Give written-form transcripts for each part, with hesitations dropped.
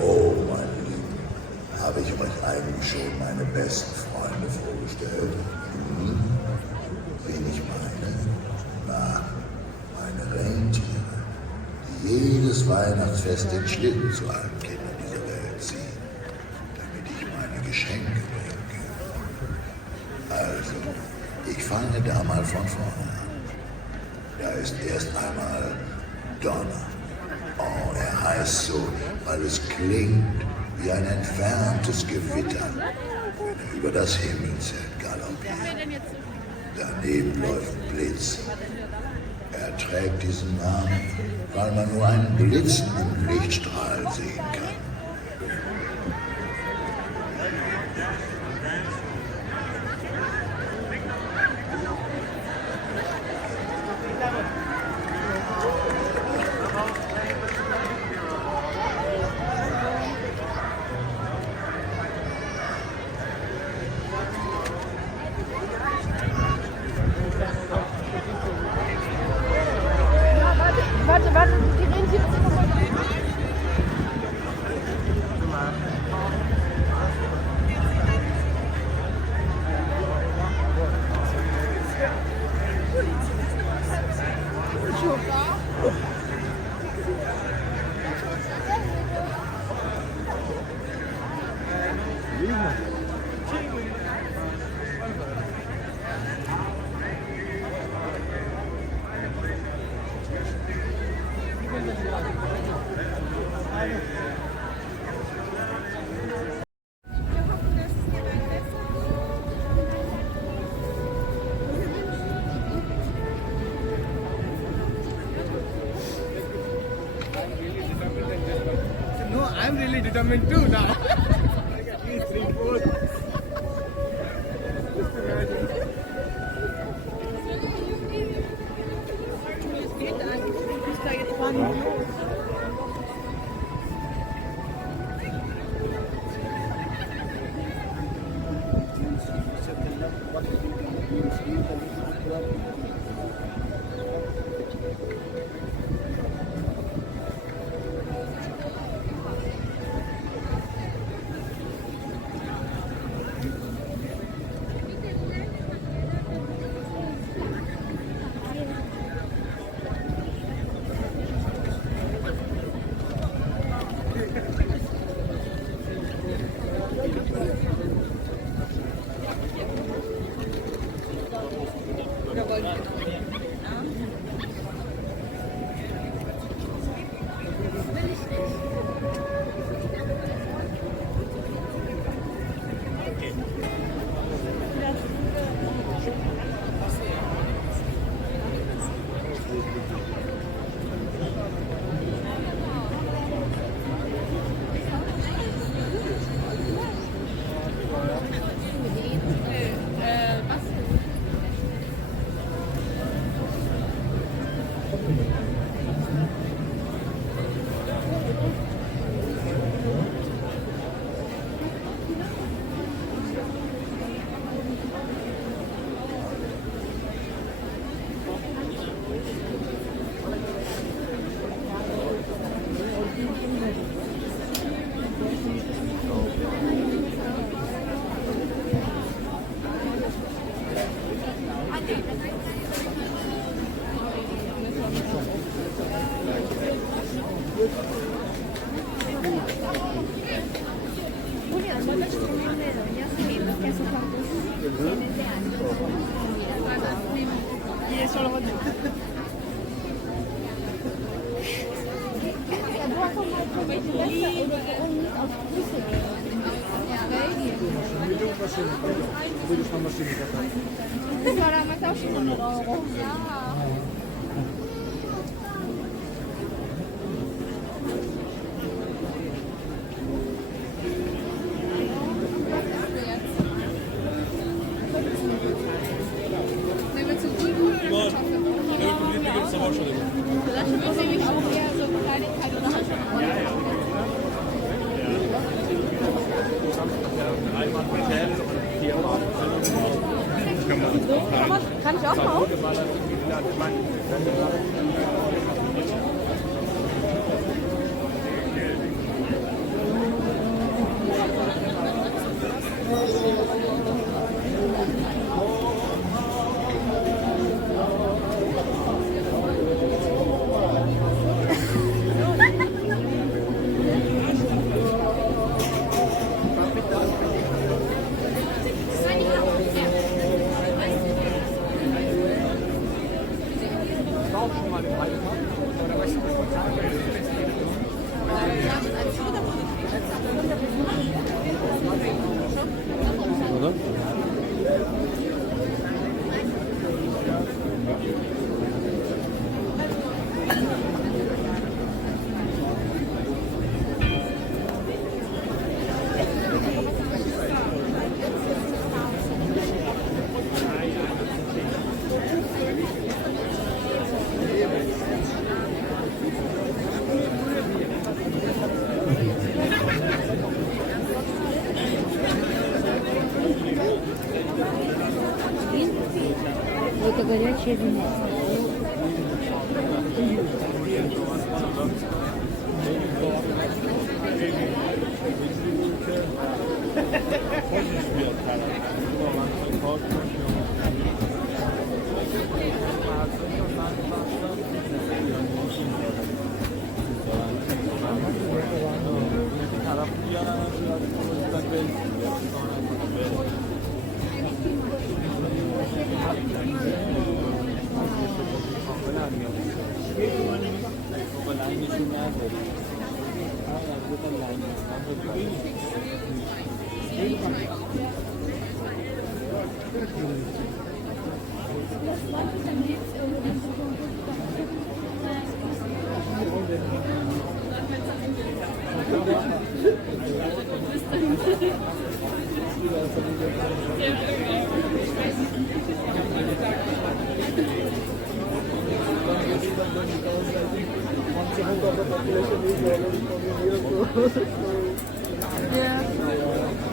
Oh, meine Lieben, habe ich euch eigentlich schon meine besten Freunde vorgestellt? Wen ich meine? Na, meine Rentiere, die jedes Weihnachtsfest den Schlitten zu allen Kindern dieser Welt ziehen, damit ich meine Geschenke bringe. Also, ich fange da mal von vorne an. Da ist erst einmal Donner. Oh, er heißt so, weil es klingt wie ein entferntes Gewitter, wenn er über das Himmelszelt galoppiert. Daneben läuft Blitz. Er trägt diesen Namen, weil man nur einen blitzenden Lichtstrahl sehen kann. Warte, die Rentiere sind noch mal. No, I'm really determined too now. I got at least 3-4. Just imagine. Sarà ma ta uscita nuovo. Kann ich auch mal? Это горячее вино.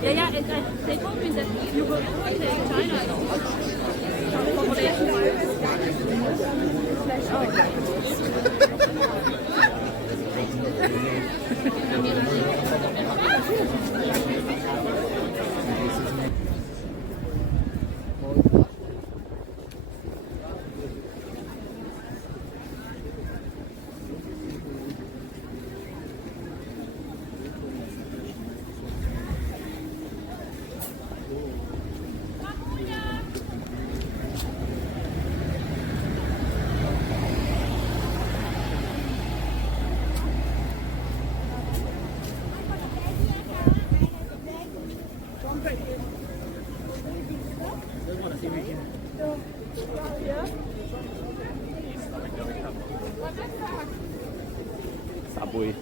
Yeah, they told me that you will take China population. Subway.